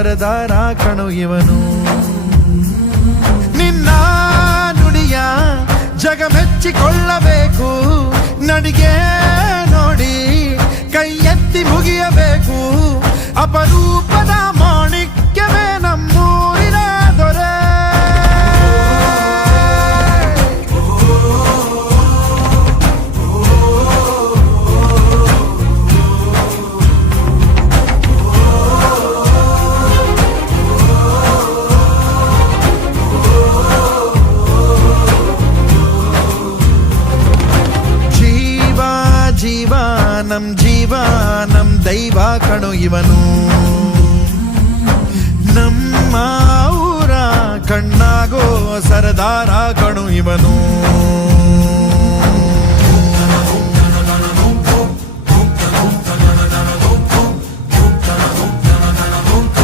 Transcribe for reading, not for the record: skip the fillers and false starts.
ಸರದಾರ ಕಣು ಇವನು. ನಿನ್ನ ನುಡಿಯ ಜಗ ಮೆಚ್ಚಿಕೊಳ್ಳಬೇಕು, ನಡಿಗೆ ನೋಡಿ ಕೈ ಎತ್ತಿ ಮುಗಿಯಬೇಕು. ಅಪರೂಪದ ಮಾಣಿಕ್ಯವೇ ನಮ್ಮೂರಿನ ದೊರೆ. ಜೀವ ನಮ್ ದೈವ ಕಣು ಇವನು. ನಮ್ಮ ಊರ ಕಣ್ಣಾಗೋ ಸರದಾರ ಕಣು ಇವನು.